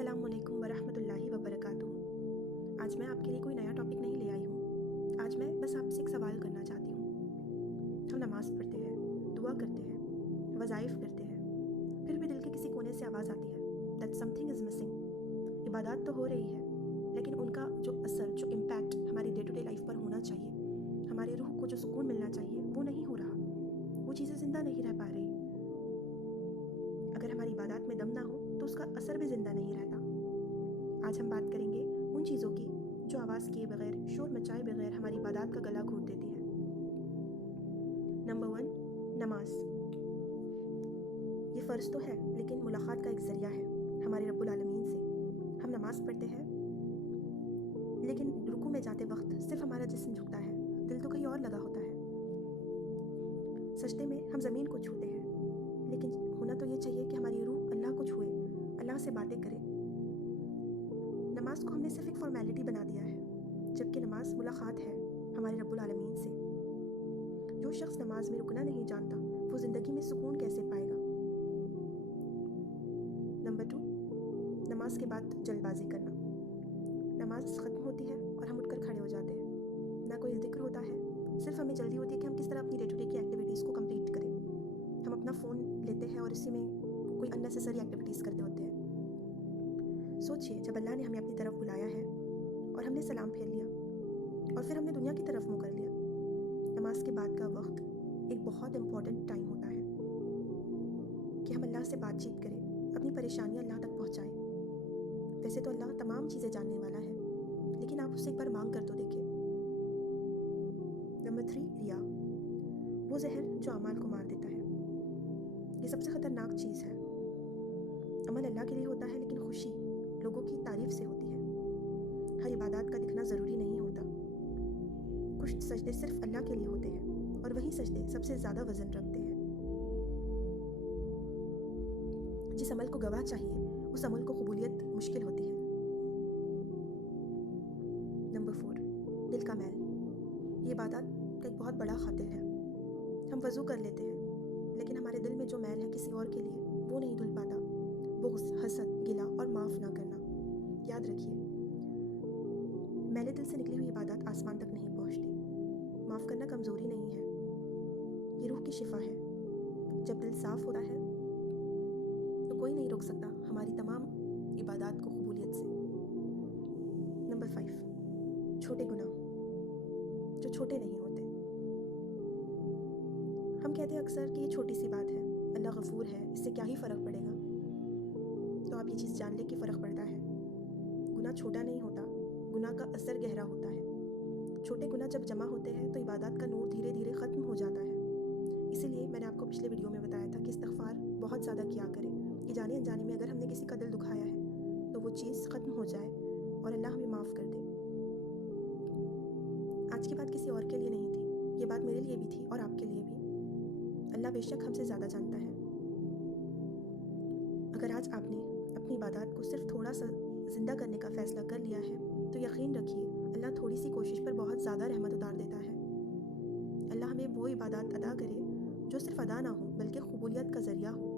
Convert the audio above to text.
अस्सलाम वालेकुम वरहमतुल्लाहि वबरकातुहू। आज मैं आपके लिए कोई नया टॉपिक नहीं ले आई हूँ। आज मैं बस आपसे एक सवाल करना चाहती हूँ। हम नमाज़ पढ़ते हैं, दुआ करते हैं, वज़ाइफ करते हैं, फिर भी दिल के किसी कोने से आवाज़ आती है दैट समथिंग इज़ मिसिंग। इबादत तो हो रही है, लेकिन उनका जो असर, जो इम्पैक्ट हमारी डे टू डे लाइफ पर होना चाहिए, हमारे रूह को जो सुकून मिलना चाहिए, वो नहीं हो रहा। वो चीज़ें ज़िंदा नहीं रह पा रही। अगर हमारी इबादत में दम ना हो तो उसका असर भी ज़िंदा नहीं रहता। आज हम बात करेंगे उन चीज़ों की जो आवाज़ किए बगैर, शोर मचाए बगैर हमारी इबादत का गला घोट देती है। नंबर 1, नमाज। ये फ़र्ज़ तो है, लेकिन मुलाकात का एक ज़रिया है हमारे रब्बुल आलमीन से। हम नमाज़ पढ़ते हैं, लेकिन रुकू में जाते वक्त सिर्फ हमारा जिस्म झुकता है, दिल तो कहीं और लगा होता है। सजदे में हम ज़मीन को छूते हैं, लेकिन होना तो ये चाहिए कि हमारी रूह अल्लाह को छुए, अल्लाह से बातें करे। नमाज को हमने सिर्फ एक फॉर्मेलिटी बना दिया है, जबकि नमाज मुलाकात है हमारे रब्बुल आलमीन से। जो शख्स नमाज में रुकना नहीं जानता, वो ज़िंदगी में सुकून कैसे पाएगा। नंबर 2, नमाज के बाद जल्दबाजी करना। नमाज ख़त्म होती है और हम उठकर खड़े हो जाते हैं। ना कोई जिक्र होता है, सिर्फ हमें जल्दी होती है कि हम किस तरह अपनी डे टू डे की एक्टिविटीज़ को कंप्लीट करें। हम अपना फ़ोन लेते हैं और इसी में कोई अननेसेसरी एक्टिविटीज़ करते होते हैं। सोचिए, जब अल्लाह ने हमें अपनी तरफ बुलाया है और हमने सलाम फेर लिया और फिर हमने दुनिया की तरफ मुँह कर लिया। नमाज के बाद का वक्त एक बहुत इम्पॉर्टेंट टाइम होता है कि हम अल्लाह से बातचीत करें, अपनी परेशानियाँ अल्लाह तक पहुँचाएं। वैसे तो अल्लाह तमाम चीज़ें जानने वाला है, लेकिन आप उससे एक बार मांग कर तो देखिए। नंबर 3, रिया। वो जहर जो अमाल को मार देता है। ये सबसे ख़तरनाक चीज़ है। अमल अल्लाह के लिए होता है, लेकिन खुशी लोगों की तारीफ़ से होती है। हर इबादत का दिखना ज़रूरी नहीं होता। कुछ सजदे सिर्फ अल्लाह के लिए होते हैं, और वही सजदे सबसे ज़्यादा वज़न रखते हैं। जिस अमल को गवाह चाहिए, उस अमल को कबूलियत मुश्किल होती है। नंबर 4, दिल का मैल। ये इबादत का एक बहुत बड़ा खातिल है। हम वज़ू कर लेते हैं, लेकिन हमारे दिल में जो मैल है किसी और के लिए, वो नहीं धुल पाता। बुग़्ज़, हसद, गिला और माफ़ ना करना। याद रखिए, मैले दिल से निकली हुई इबादत आसमान तक नहीं पहुँचती। माफ़ करना कमज़ोरी नहीं है, ये रूह की शिफा है। जब दिल साफ़ होता है तो कोई नहीं रोक सकता हमारी तमाम इबादत को कबूलियत से। नंबर 5, छोटे गुनाह जो छोटे नहीं होते। हम कहते हैं अक्सर कि ये छोटी सी बात है, अल्लाह गफूर है, इससे क्या ही फ़र्क पड़ेगा। तो आप ये चीज़ जान लें कि फ़र्क पड़ता है। गुनाह छोटा नहीं होता, गुनाह का असर गहरा होता है। छोटे गुनाह जब जमा होते हैं तो इबादत का नूर धीरे धीरे ख़त्म हो जाता है। इसीलिए मैंने आपको पिछले वीडियो में बताया था कि इस्तिग़फ़ार बहुत ज़्यादा किया करें, कि जाने अनजाने में अगर हमने किसी का दिल दुखाया है तो वो चीज़ ख़त्म हो जाए और अल्लाह हमें माफ़ कर दे। आज की बात किसी और के लिए नहीं थी, ये बात मेरे लिए भी थी और आपके लिए भी। अल्लाह बेशक हमसे ज़्यादा जानता है। अगर आज आपने अपनी इबादत को सिर्फ थोड़ा सा ज़िंदा करने का फ़ैसला कर लिया है, तो यकीन रखिए अल्लाह थोड़ी सी कोशिश पर बहुत ज़्यादा रहमत उतार देता है। अल्लाह हमें वो इबादत अदा करे जो सिर्फ अदा ना हो, बल्कि कबूलियत का ज़रिया हो।